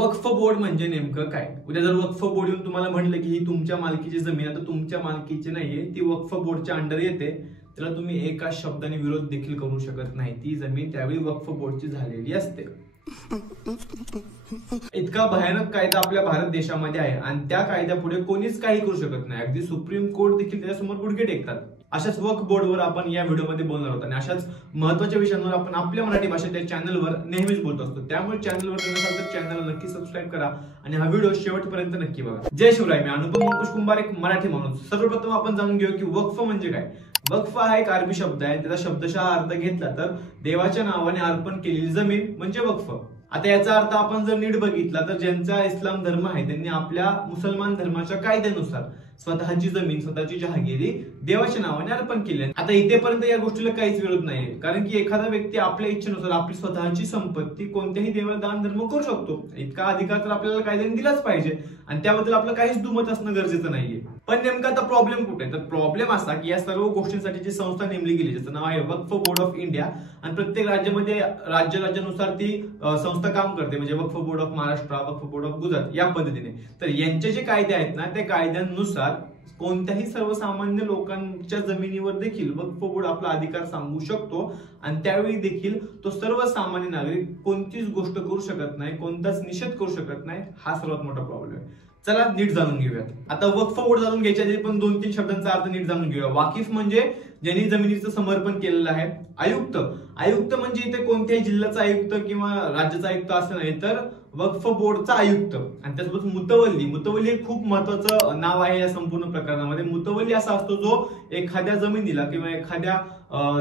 वक्फ board म्हणजे नेमकं काय? उद्या जर वक्फ बोर्ड येऊन तुम्हाला म्हटलं की ही तुमच्या मालकीची जमीन आहे, तर तुमच्या मालकीची नाहीये, ती वक्फ बोर्डच्या अंडर येते, त्याला तुम्ही एका शब्दाने विरोध देखील करू शकत नाही. ती जमीन त्यावेळी वक्फ बोर्डची झालेली असते. इतका भयानक कायदा आपल्या भारत देशामध्ये आहे आणि त्या कायद्यापुढे कोणीच काही करू शकत नाही. अगदी सुप्रीम कोर्ट देखील त्याच्यासमोर गुडघे टेकतात. अशाच वक्फ बोर्डवर आपण या व्हिडिओमध्ये बोलणार आहोत आणि अशाच महत्त्वाच्या विषयांवर आपण आपल्या मराठी भाषेच्या चॅनलवर नेहमीच बोलत असतो. त्यामुळे चॅनलवर नसाल तर चॅनलला नक्की सबस्क्राईब करा आणि हा व्हिडिओ शेवटपर्यंत नक्की बघा. जय शिवराय. मी अनुपम अंकुश कुंभार, एक मराठी माणूस. सर्वप्रथम आपण जाणून घेऊ की वक्फ म्हणजे काय. वक्फ हा एक अरबी शब्द आहे. त्याचा शब्दशः अर्थ घेतला तर देवाच्या नावाने अर्पण केलेली जमीन म्हणजे वक्फ. आता याचा अर्थ आपण जर नीट बघितला तर ज्यांचा इस्लाम धर्म आहे त्यांनी आपल्या मुसलमान धर्माच्या कायद्यानुसार स्वतःची जमीन, स्वतःची जहागिरी देवाच्या नावाने अर्पण केली. आता इथेपर्यंत या गोष्टीला काहीच विरोध नाहीये, कारण की एखादा व्यक्ती आपल्या इच्छेनुसार आपली स्वतःची संपत्ती कोणत्याही देवाला दान धर्म करू शकतो. इतका अधिकार तर आपल्याला कायद्याने दिलाच पाहिजे आणि त्याबद्दल आपलं काहीच दुमत असणं गरजेचं नाहीये. पण नेमका आता प्रॉब्लेम कुठे आहे? तर प्रॉब्लेम असा की या सर्व गोष्टींसाठी जी संस्था नेमली गेली, ज्याचं नाव आहे वक्फ बोर्ड ऑफ इंडिया, आणि प्रत्येक राज्यामध्ये राज्यानुसार ती संस्था काम करते. म्हणजे Waqf board of Maharashtra, Waqf board of Gujarat या पद्धतीने. तर यांचे जे कायदे आहेत ना, त्या कायद्यानुसार कोणत्याही सर्वसामान्य लोकांच्या जमिनीवर देखील वक्फ बोर्ड आपला अधिकार सांगू शकतो आणि त्यावेळी देखील तो सर्वसामान्य नागरिक कोणतीच गोष्ट करू शकत नाही, कोणताच निषेध करू शकत नाही. हा सर्वात मोठा प्रॉब्लेम आहे. चला नीट जाणून घेऊयात. आता वक्फ बोर्ड जाणून घ्यायच्या आधी पण 2-3 शब्दांचा अर्थ नीट जाणून घेऊया. वाकिफ म्हणजे ज्यांनी जमिनीचं समर्पण केलेलं आहे. आयुक्त, आयुक्त म्हणजे इथे कोणत्याही जिल्ह्याचा आयुक्त किंवा राज्याचा आयुक्त असं नाही, तर वक्फ बोर्डचा आयुक्त. आणि त्यासोबत मुतवल्ली, मुतवल्ली हे खूप महत्वाचं नाव आहे या संपूर्ण प्रकरणामध्ये. मुतवल्ली असा असतो जो एखाद्या जमिनीला किंवा एखाद्या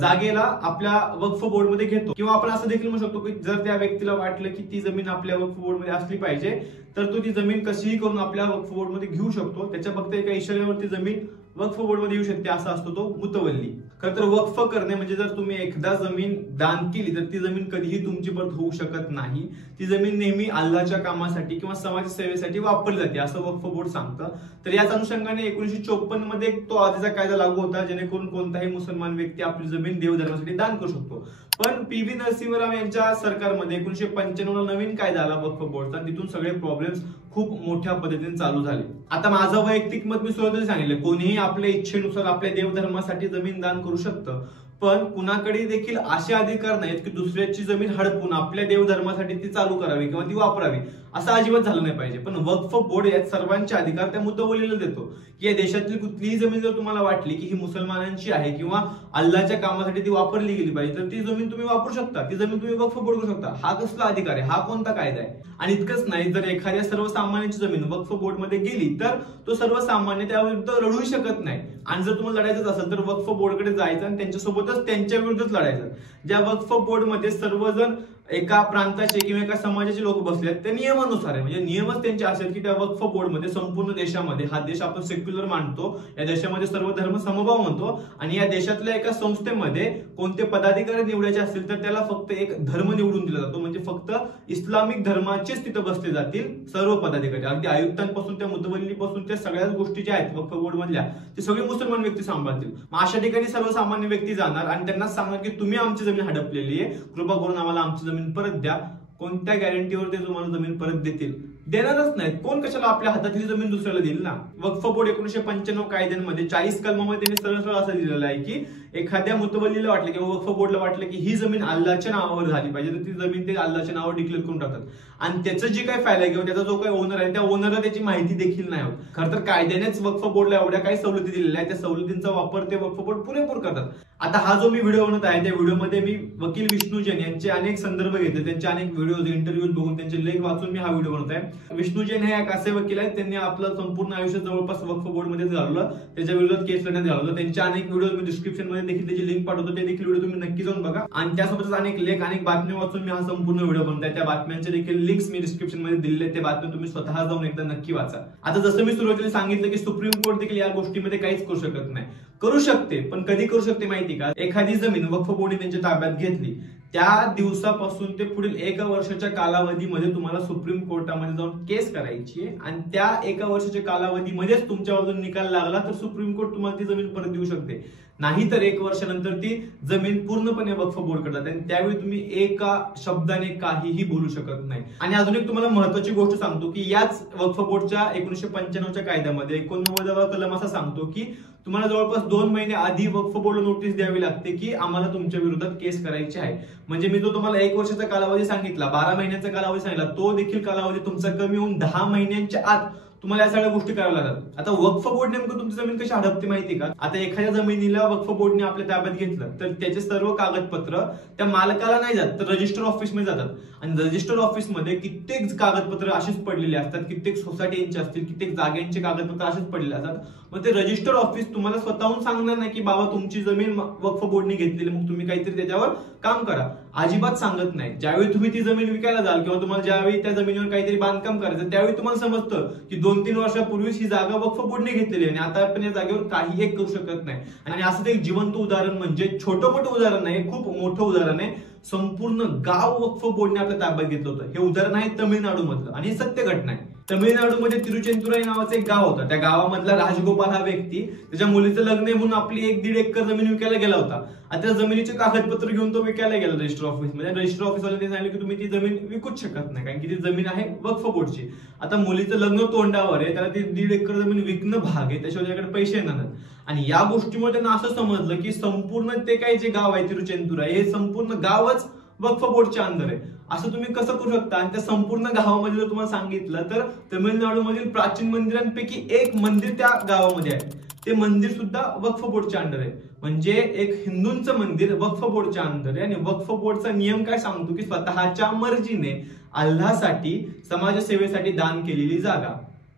जागेला आपल्या वक्फ बोर्ड मध्ये घेतो. किंवा आपण असं देखील म्हणू शकतो की जर त्या व्यक्तीला वाटलं की ती जमीन आपल्या वक्फ बोर्ड मध्ये असली पाहिजे, तर तो ती जमीन कशीही करून आपल्या वक्फ बोर्ड मध्ये घेऊ शकतो. त्याच्या फक्त एका इशाऱ्यावरती जमीन वक्फ बोर्ड मध्ये येऊ शकते. असा असतो तो मुतवल्ली. खरं तर वक्फ करणे म्हणजे जर तुम्ही एकदा जमीन दान केली तर ती जमीन कधीही तुमची परत होऊ शकत नाही. ती जमीन नेहमी अल्लाच्या कामासाठी किंवा समाज सेवेसाठी वापरली जाते, असं वक्फ बोर्ड सांगतं. तर याच अनुषंगाने 1954 मध्ये तो आधीचा कायदा लागू होता, जेणेकरून कोणताही मुसलमान व्यक्ती आपली जमीन देवधर्मासाठी दान करू शकतो. पण पी.व्ही. नरसिंहराव यांच्या सरकारमध्ये 1995 ला नवीन कायदा आला वक्फ बोर्डचा. तिथून सगळे प्रॉब्लेम्स खूप मोठ्या पद्धतीने चालू झाले. आता माझं वैयक्तिक मत मी सुरुवातीला सांगितलं, कोणीही आपल्या इच्छेनुसार आपल्या देवधर्मासाठी जमीन दान करू शकतं. पण कुणाकडे देखील असे अधिकार नाहीत की दुसऱ्याची जमीन हडपून आपल्या देवधर्मासाठी ती चालू करावी किंवा ती वापरावी. असं अजिबात झालं नाही पाहिजे. पण वक्फ बोर्ड यात सर्वांचे अधिकार त्या मुतवल्लीला देतो की या देशातली कुठलीही जमीन जर तुम्हाला वाटली की ही मुसलमानांची आहे किंवा अल्लाच्या कामासाठी ती वापरली गेली पाहिजे, तर ती जमीन तुम्ही वापरू शकता, ती जमीन तुम्ही वक्फ बोर्ड करू शकता. हा कसला अधिकार आहे? हा कोणता कायदा आहे? आणि इतकंच नाही, जर एखाद्या सर्वसामान्यांची जमीन वक्फ बोर्ड मध्ये गेली तर तो सर्वसामान्य त्याविरुद्ध लढू शकत नाही. आणि जर तुम्हाला लढायचं असेल तर वक्फ बोर्डकडे जायचं आणि त्यांच्यासोबतच त्यांच्या विरुद्धच लढायचं. ज्या वक्फ बोर्डमध्ये सर्वजण एका प्रांताचे किंवा एका समाजाचे लोक बसले आहेत, त्या नियमानुसार आहे. म्हणजे नियमच त्यांचे असेल की त्या वक्फ बोर्डमध्ये संपूर्ण देशामध्ये, हा देश आपण सेक्युलर मानतो, या देशामध्ये सर्व धर्म समभाव म्हणतो, आणि या देशातल्या एका संस्थेमध्ये कोणते पदाधिकारी निवडायचे असतील तर त्याला फक्त एक धर्म निवडून दिला जातो. म्हणजे फक्त इस्लामिक धर्माचेच तिथे बसले जातील सर्व पदाधिकारी. अगदी आयुक्तांपासून त्या मुतवल्लीपासून त्या सगळ्याच गोष्टी ज्या आहेत वक्फ बोर्ड मधल्या, ते सगळे मुसलमान व्यक्ती सांभाळतील. मग अशा ठिकाणी सर्वसामान्य व्यक्ती जाणार आणि त्यांना सांगणार की तुम्ही आमची जमीन हडपलेली आहे, कृपा करून आम्हाला आमची जमीन परत द्या. कोणत्या गॅरंटीवर ते तुम्हाला जमीन परत देतील? देणारच नाहीत. कोण कशाला आपल्या हातातली जमीन दुसऱ्याला देईल ना. वक्फ बोर्ड 1995 कायद्यांमध्ये 40 कलमामध्ये त्यांनी सरळ सरळ असं दिलेलं आहे की एखाद्या मुतवल्लीला वाटलं किंवा वक्फ बोर्डला वाटलं की ही जमीन अल्लाच्या नावावर झाली पाहिजे, तर ती जमीन ते अल्लाच्या नावावर डिक्लेअर करून टाकतात. आणि त्याचं जे काही फायदा आहे किंवा त्याचा जो काही ओनर आहे त्या ओनरला त्याची माहिती देखील नाही होत. खरं तर कायद्यानेच वक्फ बोर्डला एवढ्या काही सवलती दिलेल्या आहेत, त्या सवलतींचा वापर ते वक्फ बोर्ड पुरेपूर करतात. आता हा जो मी व्हिडिओ बनवत आहे त्या व्हिडिओमध्ये मी वकील विष्णू जैन यांचे अनेक संदर्भ घेतले, त्यांचे अनेक व्हिडिओज, इंटरव्ह्यूज बघून, त्यांचे लेख वाचून मी हा व्हिडिओ बनवत आहे. विष्णू जैन हे एक असे वकील आहेत, त्यांनी आपलं संपूर्ण आयुष्य जवळपास वक्फ बोर्ड मध्ये घालवलं, त्याच्या विरोधात केस लढण्यात घालवलं. त्यांचे अनेक व्हिडिओज मी डिस्क्रिप्शन मध्ये देखील त्याची लिंक पाठवतो, ते देखील व्हिडिओ तुम्ही नक्की जाऊन बघा. आणि त्यासोबतच अनेक लेख, अनेक बातम्या वाचून मी हा संपूर्ण व्हिडिओ बनवत आहे. त्या बातम्यांचे देखील लिंक्स मी डिस्क्रिप्शन मध्ये दिलेले आहेत, ते बातम्या तुम्ही स्वतः जाऊन एकदा नक्की वाचा. आता जसं मी सुरुवातीला सांगितलं की सुप्रीम कोर्ट देखील या गोष्टीमध्ये काहीच करू शकत नाही. करू शकते, पण कधी करू शकते माहिती का? एखादी जमीन वक्फ बोर्डने त्यांच्या ताब्यात घेतली त्या दिवसापासून ते पुढील 1 वर्षाच्या कालावधीमध्ये तुम्हाला सुप्रीम कोर्टामध्ये जाऊन केस करायची आहे. आणि त्या 1 वर्षाच्या कालावधीमध्येच तुमच्या बाजूने निकाल लागला तर सुप्रीम कोर्ट तुम्हाला ती जमीन परत देऊ शकते. नाहीतर 1 वर्षानंतर ती जमीन पूर्णपणे वक्फ बोर्ड करतात आणि त्यावेळी तुम्ही एका शब्दाने काहीही बोलू शकत नाही। आणि अजून एक तुम्हाला महत्त्वाची गोष्ट सांगतो की याच वक्फ बोर्डच्या 1995च्या कायद्यामध्ये 89वा कलम असा सांगतो की तुम्हाला जवळपास 2 महिने आधी वक्फ बोर्ड नोटीस द्यावी लागते की आम्हाला तुमच्या विरोधात केस करायची आहे। म्हणजे मी तो तुम्हाला 1 वर्षाचा कालावधी सांगितला, 12 महिन्याचा कालावधी सांगितला, तो देखील कालावधी तुमचा कमी होऊन 10 महिन्यांच्या आत तुम्हाला या सगळ्या गोष्टी कराव्या लागतात। आता वक्फ बोर्ड नेमकं तुमची जमीन कशी हडपते माहिती का? आता एखाद्या जमिनीला वक्फ बोर्डने आपल्या ताब्यात घेतलं तर त्याचे सर्व कागदपत्र त्या मालकाला नाही जात तर रजिस्टर ऑफिसमध्ये जातात आणि रजिस्टर ऑफिसमध्ये कित्येक कागदपत्र अशीच पडलेली असतात, कित्येक सोसायटीचे असतील, कित्येक जागेंचे कागदपत्र असेच पडलेले असतात। मग ते रजिस्टर ऑफिस तुम्हाला स्वतःहून सांगणार नाही की बाबा तुमची जमीन वक्फ बोर्डने घेतलेली, मग तुम्ही काहीतरी त्याच्यावर काम करा, अजिबात सांगत नाही। ज्यावेळी तुम्ही ती जमीन विकायला जाल किंवा तुम्हाला ज्यावेळी त्या जमिनीवर काहीतरी बांधकाम करायचं त्यावेळी तुम्हाला समजतं की 2-3 वर्षापूर्वीच ही जागा वक्फ बोर्डने घेतलेली आहे आणि आता आपण या जागेवर काही एक करू शकत नाही। आणि असं एक जिवंत उदाहरण म्हणजे छोटं मोठं उदाहरण नाही, खूप मोठं उदाहरण आहे, संपूर्ण गाव वक्फ बोर्डने आपल्या ताब्यात घेतलं होतं। हे उदाहरण आहे तमिळनाडू मधलं आणि ही सत्य घटना आहे। तमिळनाडूमध्ये तिरुचेंतुराई नावाचं एक गाव होतं, त्या गावामधला राजगोपाल हा व्यक्ती त्याच्या मुलीचं लग्न म्हणून आपली 1-1.5 एकर जमीन विकायला गेला होता। आता जमिनीचे कागदपत्र घेऊन तो विकायला गेला रजिस्टर ऑफिसमध्ये। रजिस्टर ऑफिसवाल्याने सांगितलं की तुम्ही ती जमीन विकूच शकत नाही कारण की ती जमीन आहे वक्फ बोर्डची। आता मुलीचं लग्न तोंडावर आहे, त्याला ती 1.5 एकर जमीन विकणं भाग आहे, त्याशिवाय त्याच्याकडे पैसे येणार नाहीत। आणि या गोष्टीमुळे त्यांना असं समजलं की संपूर्ण ते काही जे गाव आहे तिरुचेंतुराई हे संपूर्ण गावच वक्फ बोर्डच्या अंदर आहे। असं तुम्ही कसं करू शकता? आणि त्या संपूर्ण गावामध्ये जर तुम्हाला सांगितलं तर तमिळनाडूमधील प्राचीन मंदिरांपैकी एक मंदिर त्या गावामध्ये आहे, ते मंदिर सुद्धा वक्फ बोर्डच्या अंडर आहे। म्हणजे एक हिंदूंचं मंदिर वक्फ बोर्डच्या अंडर आहे आणि वक्फ बोर्डचा नियम काय सांगतो की स्वतःच्या मर्जीने अल्लासाठी समाजसेवेसाठी दान केलेली जागा,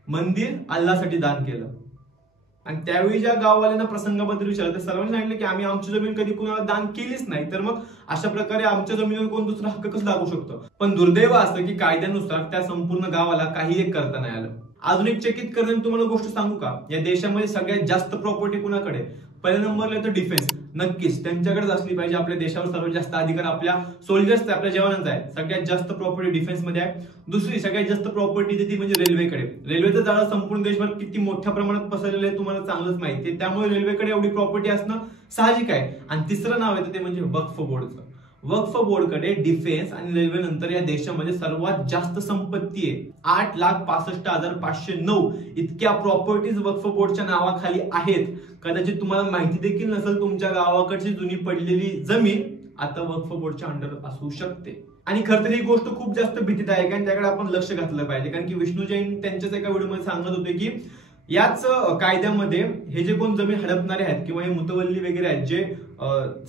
मंदिर अल्लासाठी दान केलं। आणि त्यावेळी ज्या गाववाल्यांना प्रसंगाबद्दल विचारलं तर सर्वांनी सांगितलं की आम्ही आमची जमीन कधी कुणाला दान केलीच नाही, तर मग अशा प्रकारे आमच्या जमिनीवर कोण दुसरा हक्क कसं लागू शकतो? पण दुर्दैव असं की कायद्यानुसार त्या संपूर्ण गावाला काही एक करता नाही आलं। अजून एक चकित करण्याची तुम्हाला गोष्ट सांगू का? या देशामध्ये सगळ्यात जास्त प्रॉपर्टी कुणाकडे? पहिल्या नंबरला येतो डिफेन्स, नक्कीच त्यांच्याकडेच असली पाहिजे। आपल्या देशावर सर्वात जास्त अधिकार आपल्या सोल्जर्सचा, आपल्या जवानांचा आहे। सगळ्यात जास्त प्रॉपर्टी डिफेन्स मध्ये आहे। दुसरी सगळ्यात जास्त प्रॉपर्टी ती म्हणजे रेल्वेकडे। रेल्वेचं जाळं संपूर्ण देशभर किती मोठ्या प्रमाणात पसरलेलं आहे तुम्हाला चांगलंच माहिती आहे, त्यामुळे रेल्वेकडे एवढी प्रॉपर्टी असणं साहजिक आहे। आणि तिसरं नाव येतं ते म्हणजे वक्फ बोर्डचं। वक्फ बोर्डकडे डिफेन्स आणि रेल्वे नंतर या देशामध्ये सर्वात जास्त संपत्ती आहे। 8,65,509 इतक्या प्रॉपर्टीज वक्फ बोर्डच्या नावाखाली आहेत। कदाचित तुम्हाला माहिती देखील नसेल, तुमच्या गावाकडची जुनी पडलेली जमीन आता वक्फ बोर्डच्या अंडर असू शकते। आणि खरं तर ही गोष्ट खूप जास्त भीतीदायक आहे आणि त्याकडे आपण लक्ष घातलं पाहिजे, कारण की विष्णू जैन त्यांच्याच एका व्हिडिओमध्ये सांगत होते की याच कायद्यामध्ये हे जे कोण जमीन हडपणारे आहेत किंवा हे मुतवल्ली वगैरे आहेत जे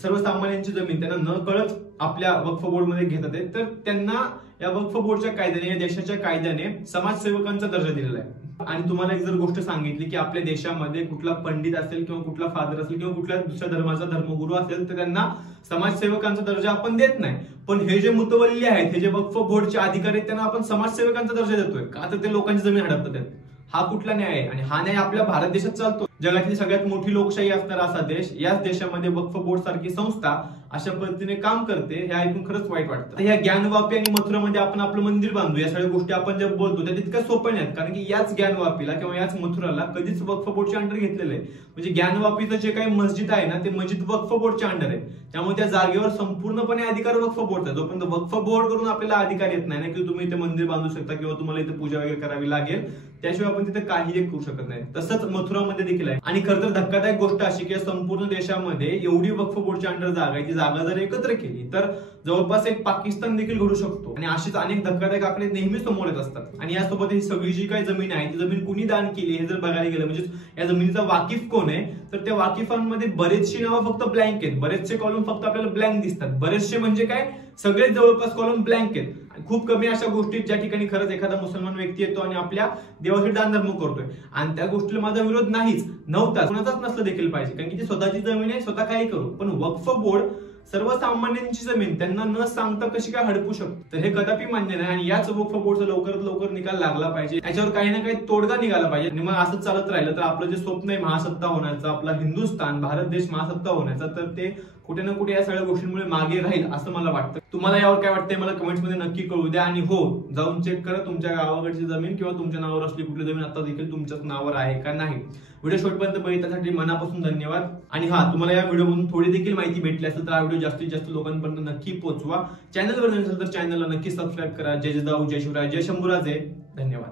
सर्वसामान्यांची जमीन त्यांना न कळत आपल्या वक्फ बोर्डमध्ये घेतात आहेत, तर त्यांना या वक्फ बोर्डच्या कायद्याने, या देशाच्या कायद्याने समाजसेवकांचा दर्जा दिलेला आहे। आणि तुम्हाला एक जर गोष्ट सांगितली की आपल्या देशामध्ये कुठला पंडित असेल किंवा कुठला फादर असेल किंवा कुठल्या दुसऱ्या धर्माचा धर्मगुरू असेल तर त्यांना समाजसेवकांचा दर्जा आपण देत नाही, पण हे जे मुतवल्ली आहेत, हे जे वक्फ बोर्डचे अधिकारी आहेत त्यांना आपण समाजसेवकांचा दर्जा देतोय का? तर ते लोकांची जमीन हडपतात आहेत। हा कुठला न्याय आहे? आणि हा न्याय आपल्या भारत देशात चालतो, जगातली सगळ्यात मोठी लोकशाही असणारा असा देश, याच देशामध्ये वक्फ बोर्ड सारखी संस्था अशा पद्धतीने काम करते, हे ऐकून खरंच वाईट वाटतं। या ज्ञानवापी आणि मथुरामध्ये आपण आपलं मंदिर बांधू, या सगळ्या गोष्टी आपण ज्या बोलतो त्या तितक्या सोप्या नाहीत, कारण की याच ज्ञानवापीला किंवा याच मथुराला कधीच वक्फ बोर्डच्या अंडर घेतलेलं आहे। म्हणजे ज्ञानवापीचं जे काही मस्जिद आहे ना, ते मस्जिद वक्फ बोर्डच्या अंडर आहे, त्यामुळे त्या जागेवर संपूर्णपणे अधिकार वक्फ बोर्डचा। जोपर्यंत वक्फ बोर्ड करून आपल्याला अधिकार येत नाही ना की तुम्ही इथे मंदिर बांधू शकता किंवा तुम्हाला इथे पूजा वगैरे करावी लागेल, त्याशिवाय आपण तिथे काही करू शकत नाही। तसंच मथुरामध्ये देखील आहे। आणि खरं तर धक्कादायक गोष्ट अशी की संपूर्ण देशामध्ये एवढी वक्फ बोर्डच्या अंडर जागा आहे, ती जागा जर एकत्र केली तर जवळपास एक पाकिस्तान देखील घडू शकतो। आणि अशीच अनेक धक्कादायक आकडे नेहमी समोर येत असतात। आणि यासोबत ही सगळी जी काही जमीन आहे ती जमीन कुणी दान केली हे जर बघायला गेलं, म्हणजे या जमिनीचा वाकिफ कोण आहे, तर त्या वाकिफांमध्ये बरेचशी नावं फक्त ब्लँक आहेत, बरेचसे कॉलम फक्त आपल्याला ब्लँक दिसतात। बरेचसे म्हणजे काय, सगळे जवळपास कॉलम ब्लँक आहेत। खूप कमी अशा गोष्टी ज्या ठिकाणी खरंच एखादा मुसलमान व्यक्ती येतो आणि आपल्या देवासाठी दान धर्म करतोय, आणि त्या गोष्टीला माझा विरोध नाहीच, नव्हता, कोणाचाच नसलं देखील पाहिजे, कारण की ती स्वतःची जमीन आहे, स्वतः काही करू। पण वक्फ बोर्ड सर्वसामान्यांची जमीन त्यांना न सांगता कशी काय हडपू शकतो, तर हे कदापि मान्य नाही। आणि याच वक्फ बोर्डचा लवकरात लवकर निकाल लागला पाहिजे, याच्यावर काही ना काही तोडगा निघाला पाहिजे। आणि मग असंच चालत राहिलं तर आपलं जे स्वप्न आहे महासत्ता होण्याचं, आपला हिंदुस्थान भारत देश महासत्ता होण्याचा, तर ते कुठे ना कुठे या सगळ्या गोष्टींमुळे मागे राहील असं मला वाटतं. तुम्हाला यावर काय वाटतंय मला कमेंट्स मध्ये नक्की कळू द्या. आणि हो, जाऊन चेक करा तुमच्या गावाकडची जमीन किंवा तुमच्या नावावर असली कुठली जमीन आता देखील तुमच्याच नावावर आहे का नाही. व्हिडिओ शेवटपर्यंत बघितल्यासाठी मनापासून धन्यवाद. आणि हा, तुम्हाला या व्हिडिओमधून थोडी देखील माहिती भेटली असेल तर हा व्हिडिओ जास्तीत जास्त लोकांपर्यंत नक्की पोहोचवा. चॅनलवर नसेल तर चॅनलला नक्की सबस्क्राईब करा. जय जिजाऊ, जय शिवराय, जय शंभूराजे. धन्यवाद.